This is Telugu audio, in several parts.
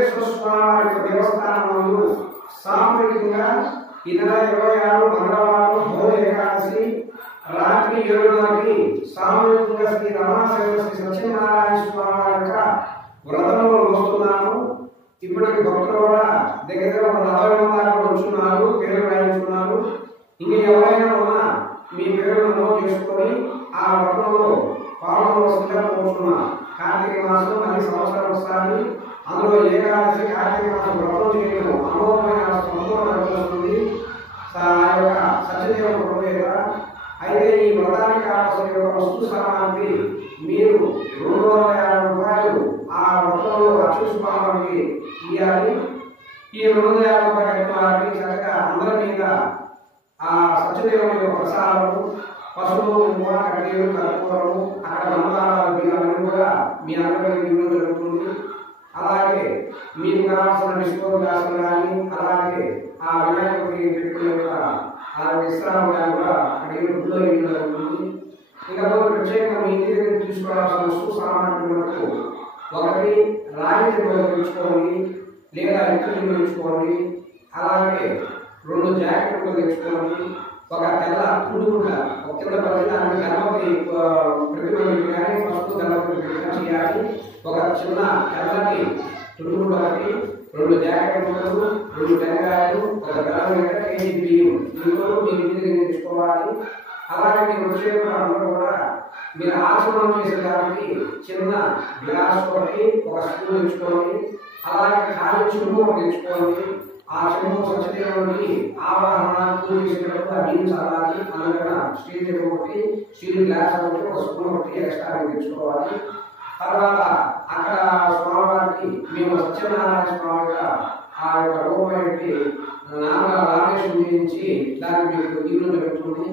వెంకటేశ్వర స్వామి యొక్క దేవస్థానంలో సామూహికంగా ఈ నెల 26 మంగళవారం భోజ ఏకాదశి రాత్రి 7:30కి సామూహికంగా శ్రీ రమణాశైవ శ్రీ సత్యనారాయణ స్వామి యొక్క వ్రతంలో వస్తున్నాము. ఇప్పటికి భక్తులు కూడా దగ్గర 40 మంది వచ్చున్నారు, పేరు రాయించున్నారు. ఇంకా ఎవరైనా ఉన్నా మీ పేరు నమోదు చేసుకొని ఆ వ్రతంలో పాల్గొనవలసిందిగా కోరుతున్నాం. కార్తీక మాసం మళ్ళీ సంవత్సరం ఒకసారి, అందులో ఏకాదశి కార్తీక మాసం వ్రతం చేయడం అమోఘమైన సంపూర్ణ వస్తుంది ఆ యొక్క సత్యదేవ కృపేత. అయితే ఈ వ్రతానికి కావాల్సిన యొక్క వస్తు సామాగ్రి మీరు 250 రూపాయలు ఆ వ్రతంలో అచ్యుస్వామికి ఇవ్వాలి. ఈ 250 రూపాయల వారికి చక్కగా అందరి మీద ఆ సత్యదేవుని యొక్క ప్రసాదము, పశువులు, కడ్డీలు, కర్పూరము, అక్కడ మందారాలు బియ్యాలను కూడా మీ అందరికీ ఇవ్వడం జరుగుతుంది. అలాగే మీకు కావాల్సిన నిష్పోదాసం కానీ, అలాగే ఆ వినాయకుడికి పెట్టుకునే ఆ విశ్రామం కూడా అక్కడ గుడ్లో ఇవ్వడం జరుగుతుంది. ఇంకా ప్రత్యేకంగా మీ ఇంటి దగ్గర తీసుకోవాల్సిన వస్తు సామాగ్రులకు ఒకటి రాగి చెంబులు తెచ్చుకోండి, లేదా ఇటుకలు తెచ్చుకోండి. అలాగే 2 జాకెట్లు తెచ్చుకోండి, ఒక తెల్ల పుడుగుడ్డ ఒక కింద పరిస్థితి గణపతి ప్రతిరోజు కానీ ఫస్ట్ గణపతి చేయాలి. ఒక చిన్న తెల్లటి పుడుగుడ్డ ఒకటి, 2 జాకెట్లు, 2 టెంకాయలు, ఒక గణపతి కేజీ బియ్యం ఇంట్లో మీ ఇంటి దగ్గర తెచ్చుకోవాలి. అలాగే మీరు వచ్చేటప్పుడు అందరూ కూడా మీరు ఆచరణ చేసేదానికి చిన్న గ్లాస్ ఒకటి, ఒక స్పూన్ తెచ్చుకోండి. అలాగే ఖాళీ చెంబు ఒకటి తెచ్చుకోండి. ఆ చెంబు సత్యదేవుడికి ఆవాహన పూజ చేసేటప్పుడు ఆ నీళ్ళు చల్లాలి. అందుకని స్టీల్ చెంబు ఒకటి, స్టీల్ గ్లాస్ ఒకటి, ఒక స్పూన్ ఒకటి ఎక్స్ట్రా తెచ్చుకోవాలి. తర్వాత అక్కడ స్వామివారికి మేము సత్యనారాయణ స్వామి ఆ యొక్క రూపాయి రామేశ్వరం చేయించి దానికి మీకు దీవులు జరుగుతుంది.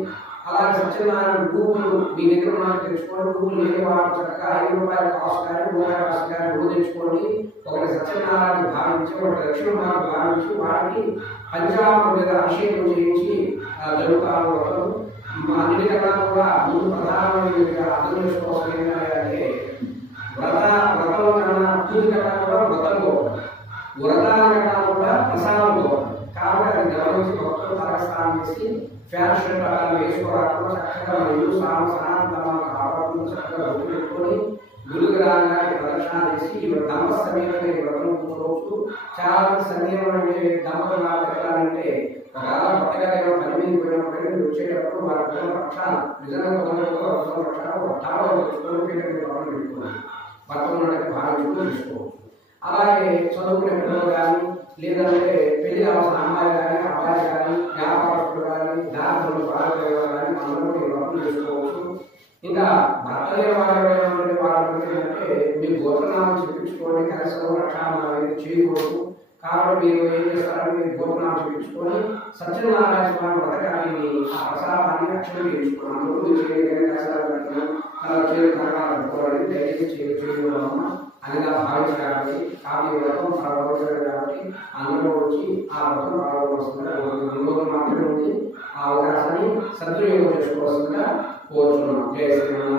అలాగే సత్యనారాయణ భూములు మీ దగ్గర మనకు తెచ్చుకోండి. భూములు లేని వారు చక్కగా 5 రూపాయల కాస్ట్ కానీ, 3 కాస్ట్ కానీ భూ తెచ్చుకోండి. ఒకటి సత్యనారాయణ భావించి, ఒకటి దక్షిణ భావించి వాటికి పంచామృతం మీద అభిషేకం చేయించి జరుగుతారు. అన్నిటికన్నా కూడా ముందు ప్రధానమైన అర్థం చేసుకోవాల్సిన ఏంటంటే వ్రతంలో కన్నా పూజ కన్నా కూడా వ్రతం పోవడం, వ్రతాల కన్నా కూడా ప్రసాదం పోవడం. కాబట్టి అది గమనించి భక్తులు తలస్నానం చేసి ఫ్యాన్ షర్ట్ అలా వేసుకోవడానికి చక్కగా ఇల్లు సనాతనం కాపాడుతూ చక్కగా గుర్తు పెట్టుకొని గురువు రాగానే ప్రదర్శన చేసి దంప సమయంలో వ్రతం కూర్చోవచ్చు. చాలా మంది సమయం అంటే దంపతులు పెట్టాలంటే ఒకవేళ కొత్తగా పని మీద పోయినప్పుడు వచ్చేటప్పుడు వాళ్ళ పిల్లల పక్షాలు నిజంగా పక్షాలు పెట్టుకోవాలి, భర్తలు భావించుకుంటూ తీసుకోవచ్చు. అలాగే చదువుకునే పిల్లలు కానీ, లేదంటే పెళ్లి కావాల్సిన అమ్మాయి కానీ, అబ్బాయి కానీ, వ్యాపారస్తులు కానీ, దాతలు భారతీయులు కానీ అందరూ ఈ వ్రతం చేసుకోవచ్చు. ఇంకా భర్తలే వాళ్ళు ఏంటంటే మీ గోత్రనామం చెప్పించుకోండి, కనీసం రక్షణాలు అనేది చేయకూడదు. కాబట్టి మీరు ఏం చేస్తారంటే మీరు గోత్రనామం చెప్పించుకొని సత్యనారాయణ స్వామి వ్రతకాన్ని ఆ ప్రసాదాన్ని రక్షణ చేయించుకోండి. అందరూ చేయగలిగిన కష్టాలు పెట్టడం, అలా చేయడం దయచేసి చేయడం అనిగా భావించాలి. కావ్య వ్రతం పాల్గొనలేదు కాబట్టి అందరూ వచ్చి ఆ వ్రతం పాల్గొనవలసిందిగా నిరోధం మాత్రమే ఉంది. ఆ అవకాశాన్ని సద్వినియోగం చేసుకోవాల్సిందిగా కోరుతున్నాం. జయ శ్రీరామ్.